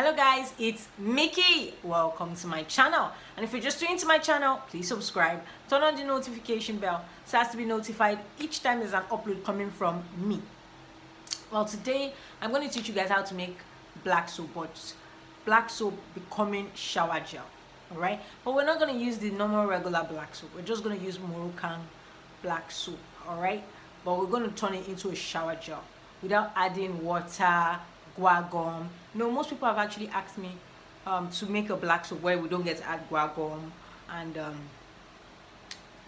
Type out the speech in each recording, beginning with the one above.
Hello guys, it's Mickey. Welcome to my channel. And if you're just new to my channel, please subscribe, turn on the notification bell so as to be notified each time there's an upload coming from me. Well, today I'm going to teach you guys how to make black soap, but black soap becoming shower gel. Alright, but we're not going to use the normal regular black soap. We're just going to use Moroccan black soap. Alright, but we're going to turn it into a shower gel without adding water, guar. No, most people have actually asked me to make a black soap where we don't get to add guar and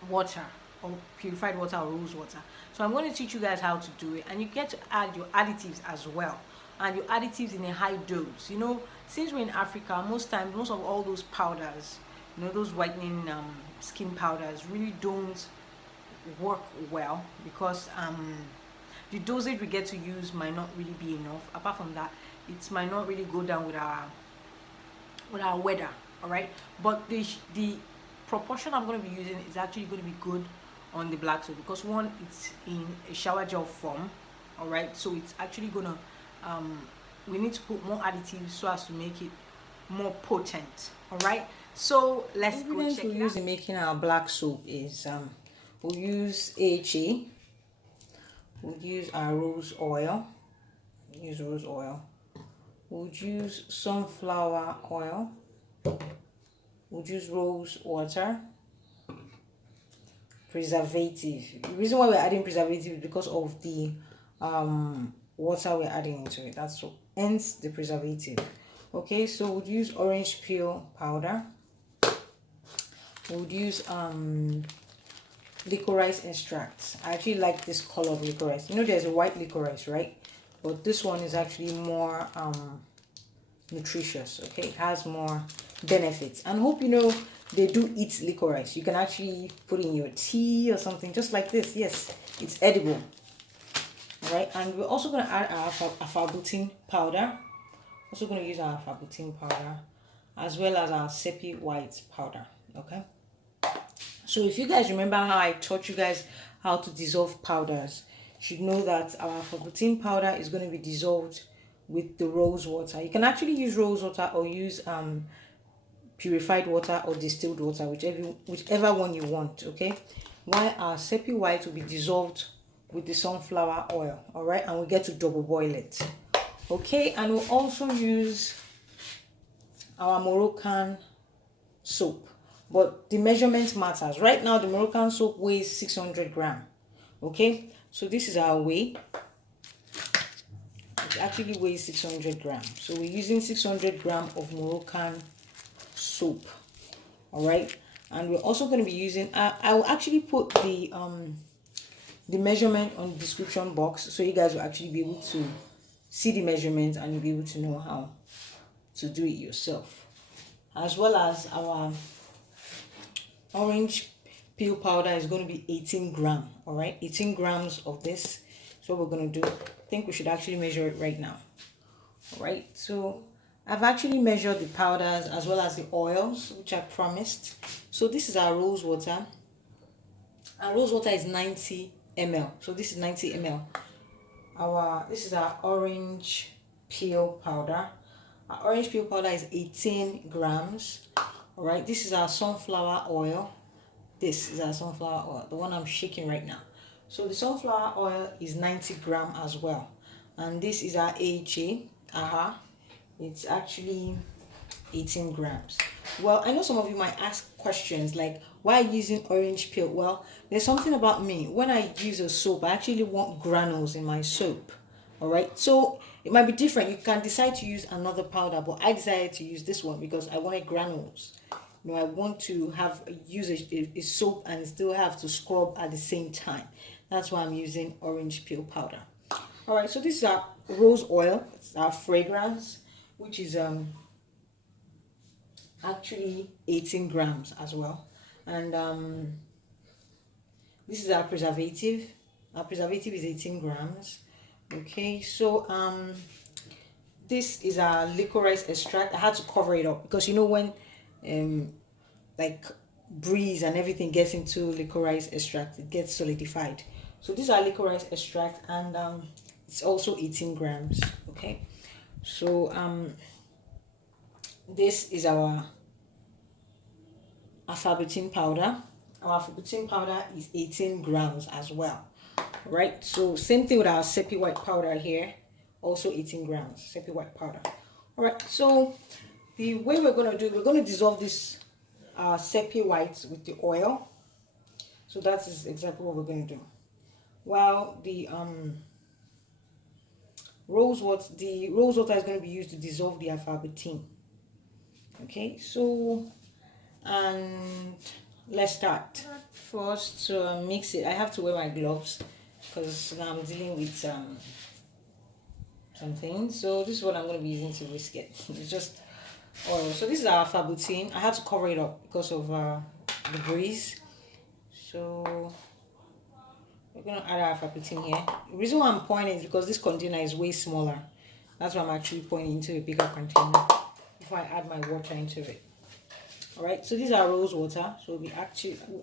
water or purified water or rose water. So I'm going to teach you guys how to do it, and you get to add your additives as well, and your additives in a high dose. You know, since we're in Africa, most times most of all those powders, you know, those whitening skin powders really don't work well because the dosage we get to use might not really be enough. Apart from that, it might not really go down with our weather. All right, but the proportion I'm going to be using is actually going to be good on the black soap because one, it's in a shower gel form. All right, so it's actually gonna we need to put more additives so as to make it more potent. All right, so let's go check we'll use in making our black soap is we'll use AHA, we'll use our rose oil, we'll use sunflower oil, we'll use rose water, preservative. The reason why we're adding preservative is because of the water we're adding into it. That's so hence the preservative. Okay, so we'll use orange peel powder, we'll use licorice extract. I actually like this color of licorice. You know, there's a white licorice, right? But this one is actually more nutritious. Okay, it has more benefits, and hope you know they do eat licorice. You can actually put in your tea or something just like this. Yes, it's edible. All right, and we're also going to add our arbutin powder. Also going to use our arbutin powder as well as our sepi white powder. Okay, so if you guys remember how I taught you guys how to dissolve powders, you should know that our arbutin powder is going to be dissolved with the rose water. You can actually use rose water or use purified water or distilled water, whichever one you want. Okay, while our sepi white will be dissolved with the sunflower oil. All right, and we get to double boil it. Okay, and we'll also use our Moroccan soap, but the measurement matters. Right now the Moroccan soap weighs 600 grams. Okay, so this is our weigh. It actually weighs 600 grams, so we're using 600 grams of Moroccan soap. All right, and we're also going to be using I will actually put the measurement on the description box, so you guys will actually be able to see the measurement and you'll be able to know how to do it yourself, as well as our orange peel powder is going to be 18 grams. All right, 18 grams of this. So what we're going to do, I think we should actually measure it right now. All right, so I've actually measured the powders as well as the oils, which I promised. So this is our rose water. Our rose water is 90 ml. So this is 90 ml. This is our orange peel powder. Our orange peel powder is 18 grams. All right, this is our sunflower oil. This is our sunflower oil, the one I'm shaking right now. So the sunflower oil is 90 grams as well. And this is our AHA. It's actually 18 grams. Well, I know some of you might ask questions like, why using orange peel? Well, there's something about me. When I use a soap, I actually want granules in my soap. All right, so it might be different. You can decide to use another powder, but I decided to use this one because I wanted granules. You know, I want to use a soap and still have to scrub at the same time. That's why I'm using orange peel powder. All right, so this is our rose oil. It's our fragrance, which is actually 18 grams as well. And this is our preservative. Our preservative is 18 grams. Okay, so this is our licorice extract. I had to cover it up because you know when like breeze and everything gets into licorice extract, it gets solidified. So this is our licorice extract, and it's also 18 grams. Okay, so this is our arbutin powder. Our arbutin powder is 18 grams as well. Right, so same thing with our sepi white powder here, also 18 grams sepi white powder. All right, so the way we're going to do it, we're going to dissolve this sepi white with the oil. So that is exactly what we're going to do. While the rose water is going to be used to dissolve the arbutin. Okay, so and let's start. First, to mix it, I have to wear my gloves because now I'm dealing with something. So this is what I'm going to be using to whisk it. It's just oil. So this is our arbutin. I have to cover it up because of the breeze. So we're going to add our arbutin here. The reason why I'm pouring is because this container is way smaller. That's why I'm actually pouring into a bigger container before I add my water into it. All right, so these are rose water. So we'll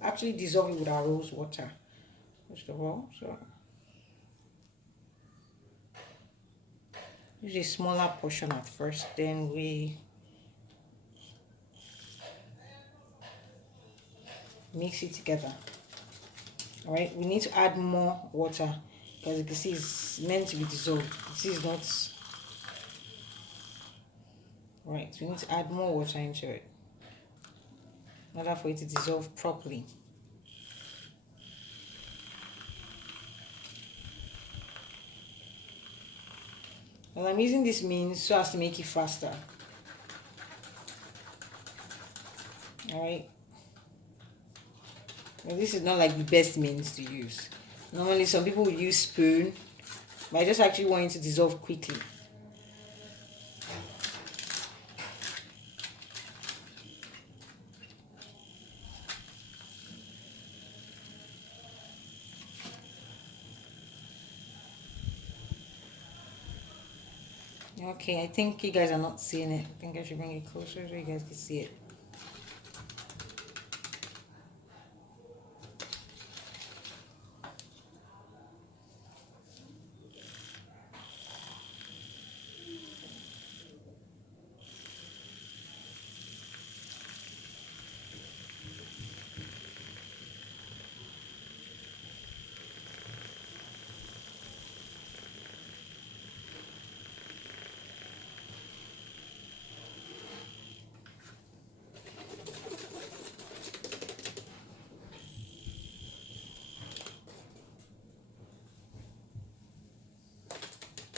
actually dissolve it with our rose water first of all. So use a smaller portion at first, then we mix it together. All right, we need to add more water because you can see it's meant to be dissolved. This is not. All right, so we need to add more water into it in order for it to dissolve properly. Well, I'm using this means so as to make it faster. All right. Well, this is not like the best means to use. Normally, some people will use spoon, but I just actually want it to dissolve quickly. Okay, I think you guys are not seeing it. I think I should bring it closer so you guys can see it.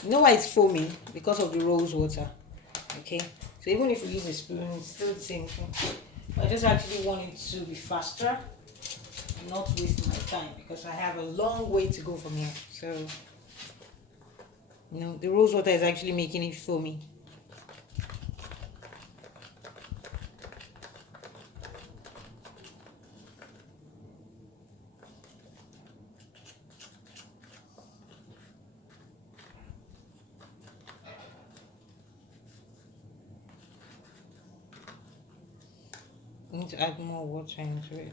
You know why it's foaming? Because of the rose water. Okay, so even if we use a spoon, it's still the same thing. I just actually want it to be faster and not waste my time because I have a long way to go from here. So, the rose water is actually making it foamy. I need to add more water into it.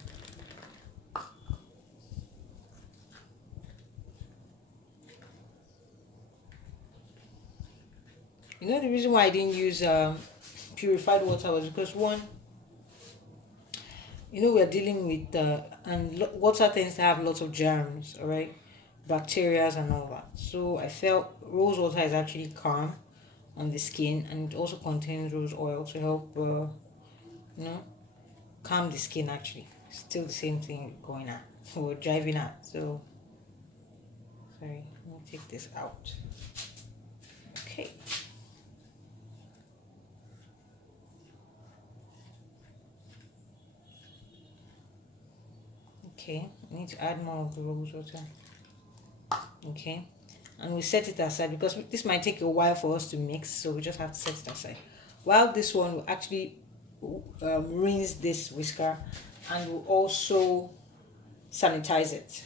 The reason why I didn't use purified water was because one, we're dealing with and water tends to have lots of germs, all right, bacteria and all that. So I felt rose water is actually calm on the skin, and it also contains rose oil to help calm the skin. Actually, still the same thing going on. We're driving at. So sorry, let me take this out. Okay. Okay, I need to add more of the rose water. Okay, and we set it aside because this might take a while for us to mix, so we just have to set it aside. While this one will actually rinse this whisker and will also sanitize it.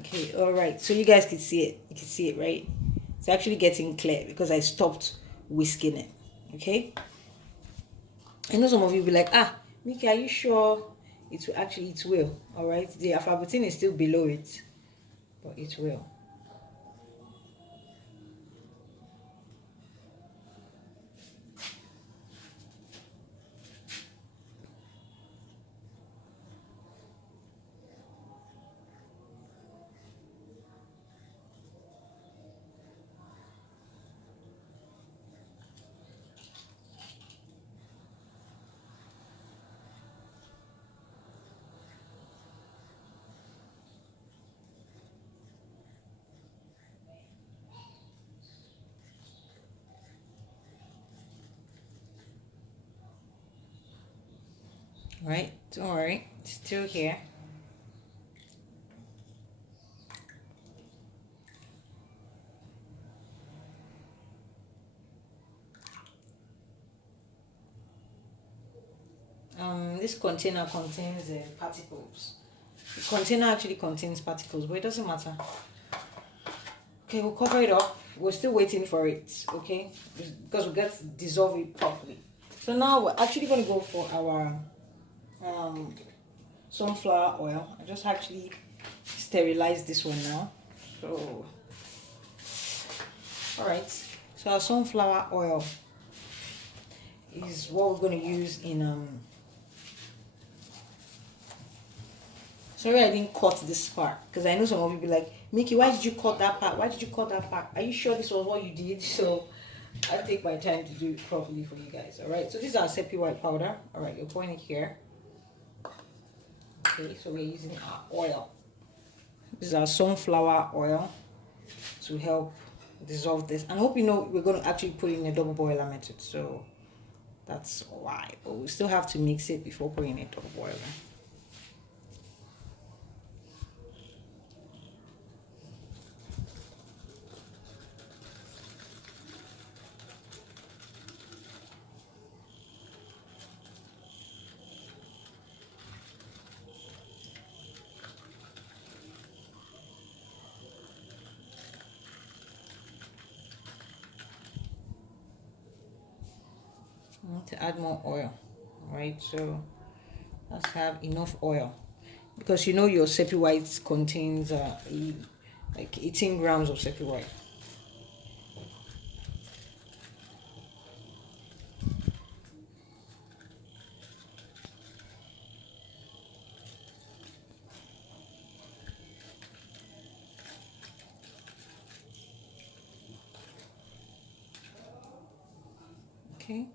Okay, all right, so you guys can see it. You can see it, right? It's actually getting clear because I stopped whisking it. Okay, I know some of you will be like, Mickey, are you sure it will? Actually, it will. All right, the arbutin is still below it, but it will. Right, don't worry, it's still here. This container contains particles. The container actually contains particles, but it doesn't matter. Okay, we'll cover it up. We're still waiting for it, okay? Because we got to dissolve it properly. So now we're actually going to go for our sunflower oil. I just actually sterilized this one now. So, alright. So our sunflower oil is what we're going to use in sorry I didn't cut this part, because I know some of you be like, Mickey, why did you cut that part? Why did you cut that part? Are you sure this was what you did? So I take my time to do it properly for you guys. Alright, so this is our sepi white powder. Alright, you're pouring it here. Okay, so we're using our oil. This is our sunflower oil to help dissolve this. And I hope you know we're going to actually put in a double boiler method. So that's why. But we still have to mix it before putting in a double boiler. To add more oil. Right, so let's have enough oil, because you know your sepi white contains like 18 grams of sepi white. Okay,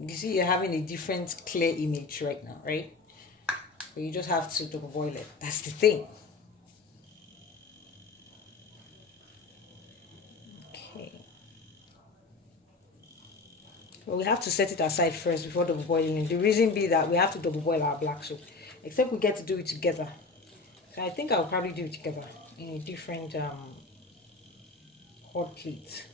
you see you're having a different clear image right now, right? But you just have to double boil it. That's the thing. Okay, well, we have to set it aside first before double boiling. The reason be that we have to double boil our black soup, except we get to do it together. So I think I'll probably do it together in a different hot plate.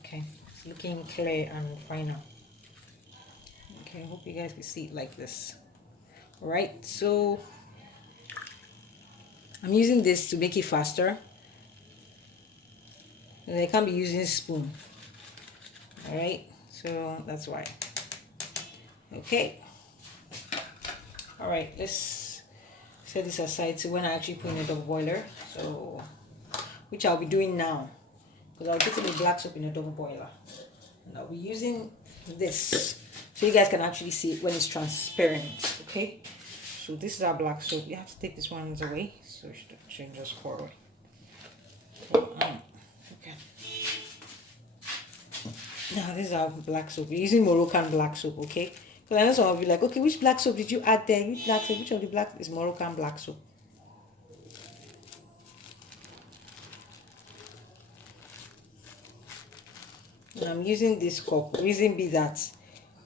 Okay, it's looking clear and final. Okay, I hope you guys can see it like this. All right, so I'm using this to make it faster, and I can't be using a spoon. All right, so that's why. Okay, all right, let's set this aside to when I actually put in a double boiler, so which I'll be doing now, because I'll put in the black soap in a double boiler, and I'll be using this so you guys can actually see it when it's transparent. Okay, so this is our black soap. You have to take this one away, so it should just pour away. Okay, now this is our black soap. We're using Moroccan black soap, okay? Because I know some of you like, okay, which black soap did you add there? Which black soap? Which of the black is Moroccan black soap? And I'm using this cup. Reason be that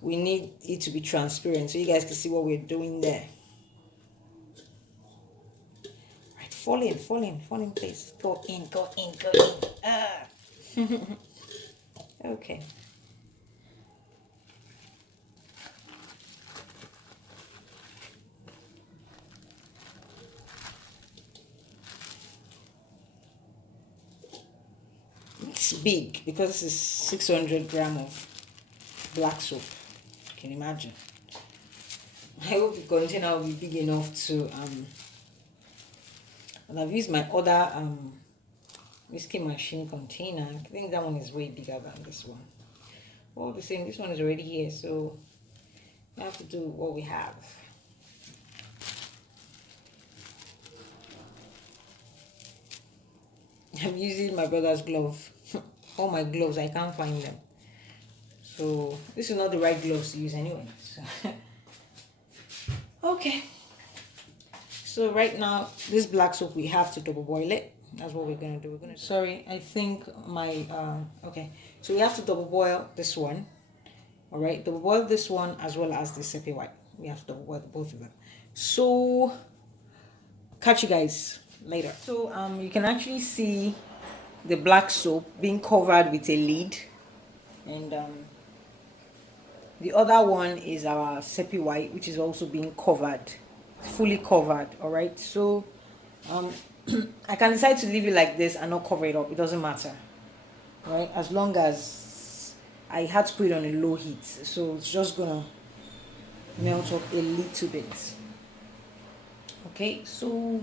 we need it to be transparent so you guys can see what we're doing there. Right, fall in, please. Go in. Okay. It's big because this is 600 grams of black soap. You can imagine. I hope the container will be big enough to and I've used my other whiskey machine container. I think that one is way bigger than this one. All the same, this one is already here, so we have to do what we have. I'm using my brother's glove. All my gloves, I can't find them. So this is not the right gloves to use anyway. So okay. So right now, this black soap, we have to double boil it. That's what we're gonna do. Sorry, I think my okay. So we have to double boil this one. All right, double boil this one as well as the sepi white. We have to double boil both of them. So catch you guys later. So you can actually see the black soap being covered with a lid, and the other one is our sepi white, which is also being covered, fully covered. All right, so I can decide to leave it like this and not cover it up. It doesn't matter, right? As long as I had to put it on a low heat, so it's just gonna melt up a little bit. Okay, so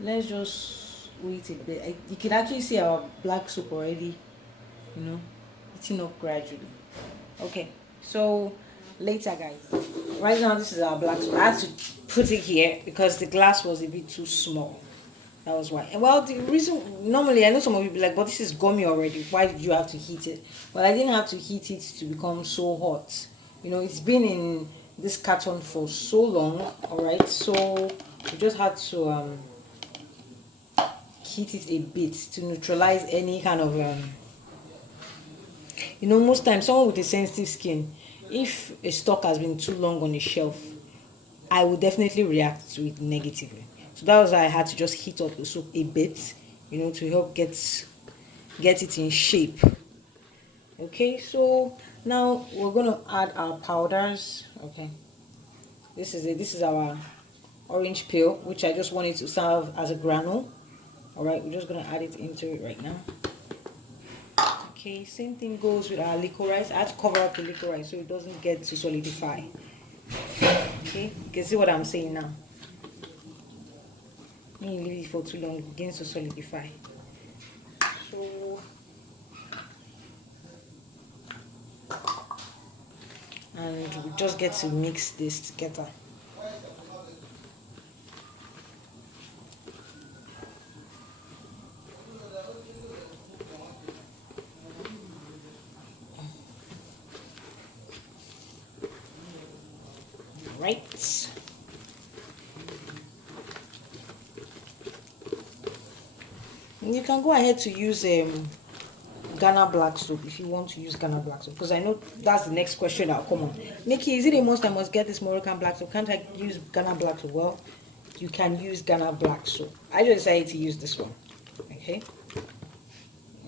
let's just wait a bit. You can actually see our black soap already, heating up gradually. Okay, so later, guys. Right now, this is our black soap. I had to put it here because the glass was a bit too small. That was why. Well, the reason, normally I know some of you be like, but this is gummy already. Why did you have to heat it? Well, I didn't have to heat it to become so hot. It's been in this carton for so long. All right, so we just had to heat it a bit to neutralize any kind of most times someone with a sensitive skin, if a stock has been too long on a shelf, I will definitely react to it negatively. So that was why I had to just heat up the soap a bit, to help get it in shape. Okay, so now we're gonna add our powders. Okay, this is it. This is our orange peel, which I just wanted to serve as a granule. All right, we're just gonna add it into it right now. Okay, same thing goes with our licorice. I had to cover up the licorice so it doesn't get to solidify. Okay, you can see what I'm saying now. When you leave it for too long, it begins to solidify. So, and we just get to mix this together. Right. You can go ahead to use Ghana black soap if you want to use Ghana black soap, because I know that's the next question that'll come on. Nikki, is it a must I must get this Moroccan black soap? Can't I use Ghana black soap? Well, you can use Ghana black soap. I just decided to use this one. Okay.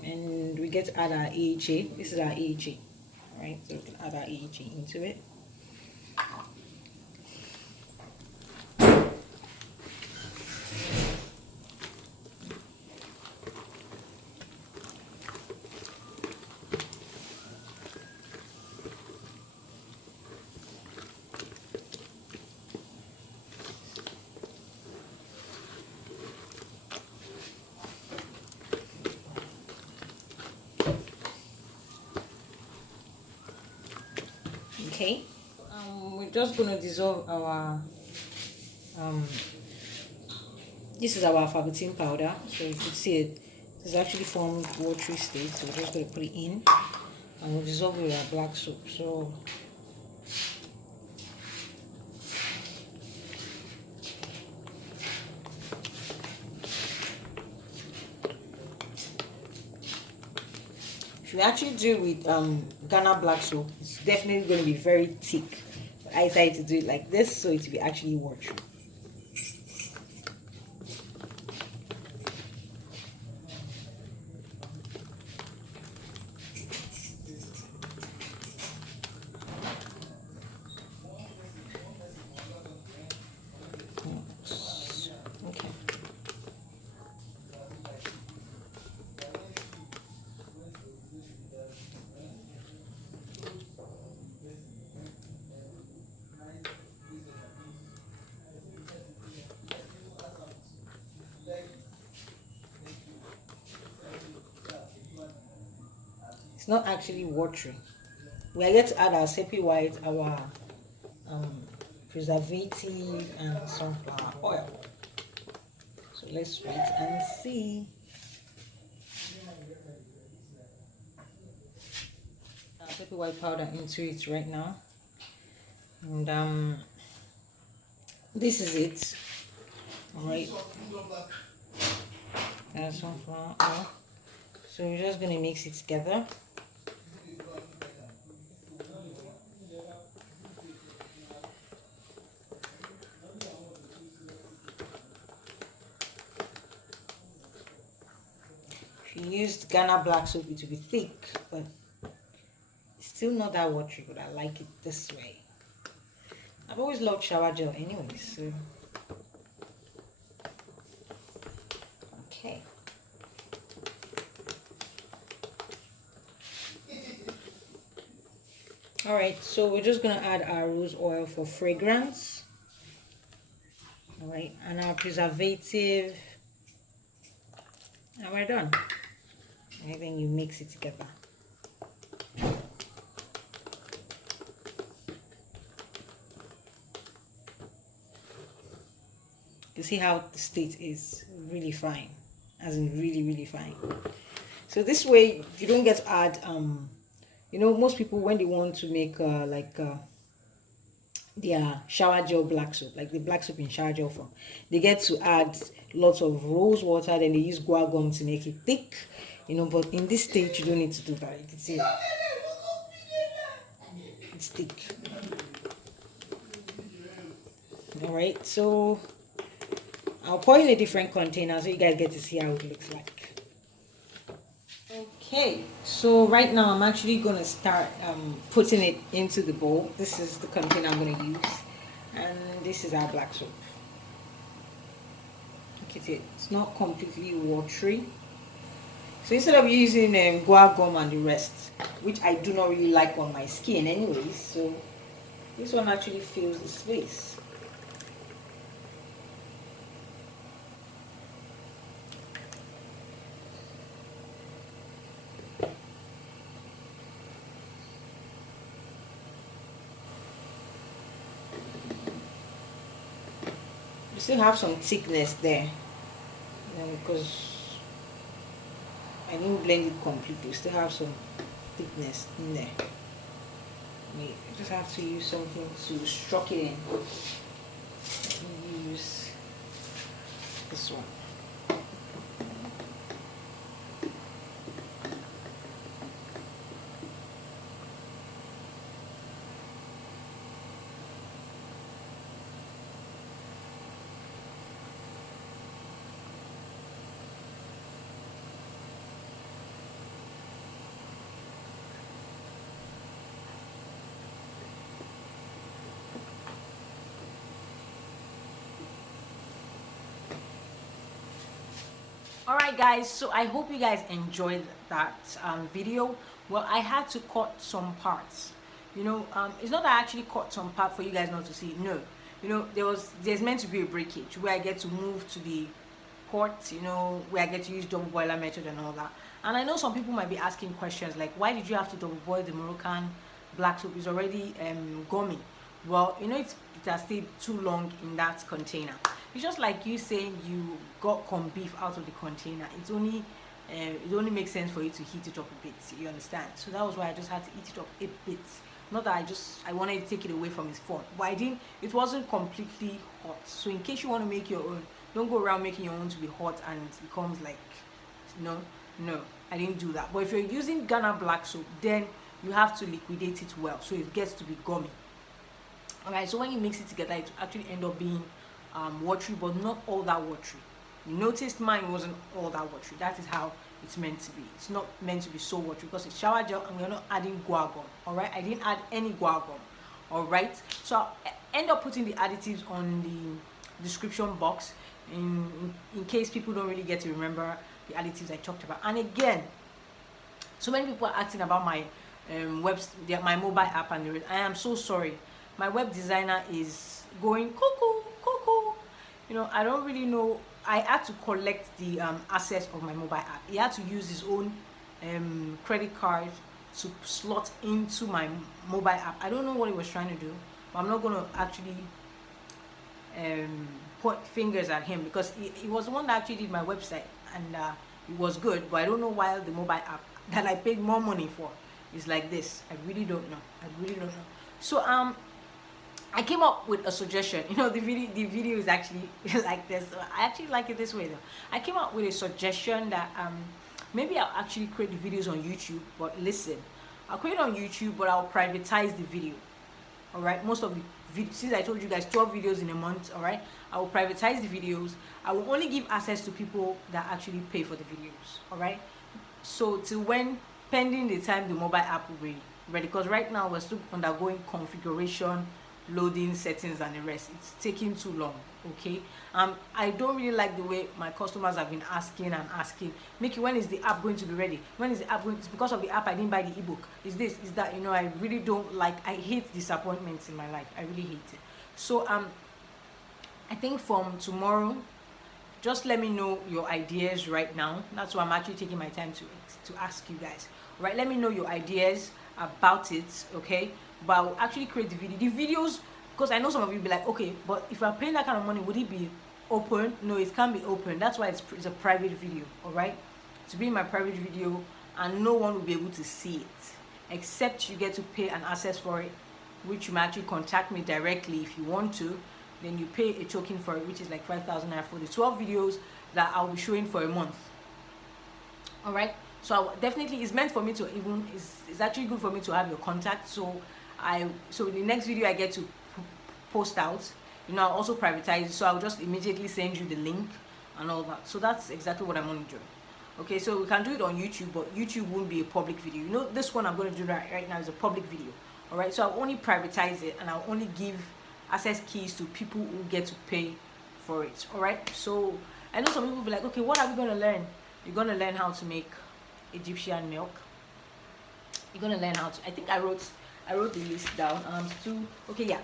And we get to add our AHA. This is our AHA. Alright, so we can add our AHA into it. Okay, we're just going to dissolve our this is our arbutin powder. So you can see it is actually formed watery state, so we're just going to put it in and we'll dissolve it with our black soap. So if you actually do it with Ghana black soap, it's definitely going to be very thick. But I decided to do it like this so it will be actually watery. Okay. It's not actually watery. We are yet to add our sepi white, our preservative, and sunflower oil. So let's wait and see. Our sepi white powder into it right now, and this is it. All right. And sunflower oil. So we're just gonna mix it together. you used Ghana black soap, it will be thick, but it's still not that watery, but I like it this way. I've always loved shower gel anyways, so okay. Alright, so we're just gonna add our rose oil for fragrance. Alright, and our preservative, and we're done. And then you mix it together. You see how the state is really fine, as in really fine. So this way you don't get to add you know, most people when they want to make their shower gel black soap, like the black soap in shower gel form, they get to add lots of rose water, then they use guar gum to make it thick, you know. But in this stage you don't need to do that. You can see it's thick. All right, so I'll pour in a different container so you guys get to see how it looks like. Okay, so right now I'm actually gonna start putting it into the bowl. This is the container I'm gonna use, and this is our black soap. Look at it, it's not completely watery. So instead of using guar gum and the rest, which I do not really like on my skin anyways, so this one actually fills the space. You still have some thickness there, you know, because I didn't blend it completely. You still have some thickness in there. You just have to use something to stroke it in. Let me use this one. Alright guys, so I hope you guys enjoyed that video. Well, I had to cut some parts, you know. It's not that I actually cut some part for you guys not to see. No, you know, there's meant to be a breakage where I get to move to the pot, you know, where I get to use double boiler method and all that. And I know some people might be asking questions like, why did you have to double boil the Moroccan black soap? Is already gummy. Well, you know, it has stayed too long in that container. It's just like you saying you got corned beef out of the container. It only makes sense for you to heat it up a bit. You understand? So that was why I just had to heat it up a bit. Not that I wanted to take it away from its form, but I didn't. It wasn't completely hot. So in case you want to make your own, don't go around making your own to be hot and it becomes like, no, I didn't do that. But if you're using Ghana black soap, then you have to liquidate it well so it gets to be gummy. Alright, so when you mix it together, it actually end up being watery, but not all that watery. You noticed mine wasn't all that watery. That is how it's meant to be. It's not meant to be so watery because it's shower gel and we're not adding guar gum. Alright, I didn't add any guar gum. Alright, so I'll end up putting the additives on the description box in case people don't really get to remember the additives I talked about. And again, so many people are asking about my my mobile app, and I am so sorry. My web designer is going cuckoo. You know, I don't really know. I had to collect the access of my mobile app. He had to use his own credit card to slot into my mobile app. I don't know what he was trying to do, but I'm not going to actually point fingers at him because he was the one that actually did my website, and it was good. But I don't know why the mobile app that I paid more money for is like this. I really don't know. So I came up with a suggestion. You know, the video is actually like this. I actually like it this way though. I came up with a suggestion that maybe I'll actually create the videos on YouTube. But listen, I'll create it on YouTube, but I'll privatize the video. All right, most of the videos, since I told you guys 12 videos in a month, all right, I will privatize the videos. I will only give access to people that actually pay for the videos. All right, So till when, pending the time the mobile app will be ready, because right now we're still undergoing configuration, loading, settings and the rest. It's taking too long. Okay, I don't really like the way my customers have been asking and asking, Mickey, when is the app going to be ready? When is the app going to, because of the app I didn't buy the ebook, is this, is that, you know. I really don't like, I hate disappointments in my life. I really hate it. So I think from tomorrow, just let me know your ideas right now. That's why I'm actually taking my time to ask you guys. All right, let me know your ideas about it, okay? But I'll actually create the video. The videos, because I know some of you be like, okay, but if I'm paying that kind of money, would it be open? No, it can't be open. That's why it's a private video. All right, to be my private video, and no one will be able to see it except you get to pay an access for it, which you might actually contact me directly if you want to. Then you pay a token for it, which is like 5,000 naira for the 12 videos that I'll be showing for a month. All right, so definitely it's meant for me to even, it's actually good for me to have your contact. So the next video I get to post out, you know, I'll also privatize it, so I'll just immediately send you the link and all that. So that's exactly what I'm going to do. Okay, so we can do it on YouTube, but YouTube won't be a public video. You know, this one I'm going to do right now is a public video. All right, so I'll only privatize it, and I'll only give access keys to people who get to pay for it. All right, so I know some people will be like, okay, what are we going to learn? You're going to learn how to make Egyptian milk. You're going to learn how to, I think I wrote the list down, and I'm still, okay, yeah,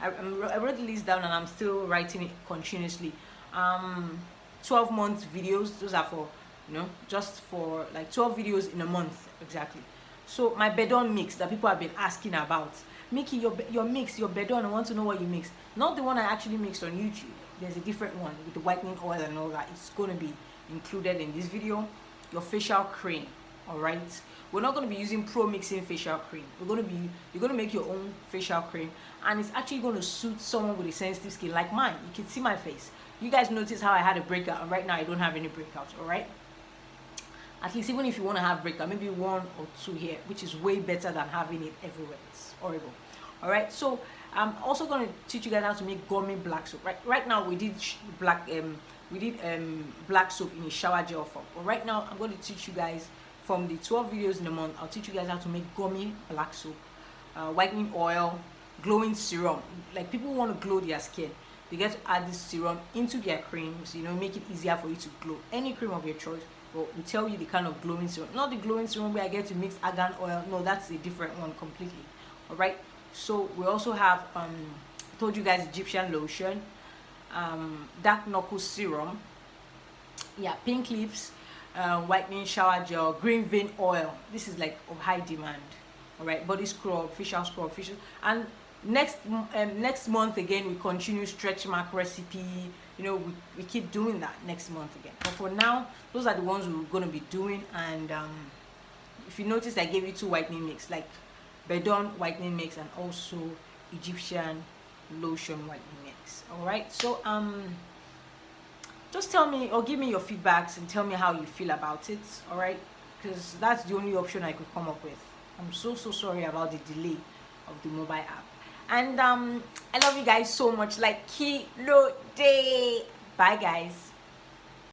I wrote the list down, and I'm still writing it continuously. 12-month videos, those are for, you know, just for like 12 videos in a month exactly. So my bedon mix that people have been asking about, Mickey, your mix, your bedon, I want to know what you mix. Not the one I actually mixed on YouTube. There's a different one with the whitening oil and all that. It's going to be included in this video. Your facial cream, all right? We're not going to be using pro mixing facial cream. You're going to make your own facial cream, and it's actually going to suit someone with a sensitive skin like mine. You can see my face. You guys notice how I had a breakout, and right now I don't have any breakouts, all right? At least even if you want to have breakout, maybe 1 or 2 here, which is way better than having it everywhere. It's horrible. All right, so I'm also going to teach you guys how to make gummy black soap. Right now we did black soap in a shower gel form, but right now I'm going to teach you guys, from the 12 videos in a month, I'll teach you guys how to make gummy black soap, whitening oil, glowing serum. Like, people want to glow their skin, they get to add this serum into their creams, you know, make it easier for you to glow. Any cream of your choice, but we tell you the kind of glowing serum, not the glowing serum where I get to mix argan oil. No, that's a different one completely. All right, so we also have I told you guys, Egyptian lotion, dark knuckle serum, yeah, pink lips, whitening shower gel, green vein oil. This is like of high demand. All right, body scrub, facial, and next month again we continue stretch mark recipe. You know, we keep doing that next month again, but for now those are the ones we're going to be doing. And if you notice, I gave you 2 whitening mix, like bedon whitening mix and also Egyptian lotion whitening mix. All right, so just tell me or give me your feedbacks and tell me how you feel about it. All right, because that's the only option I could come up with. I'm so sorry about the delay of the mobile app. And I love you guys so much. Like, kilo day. Bye guys.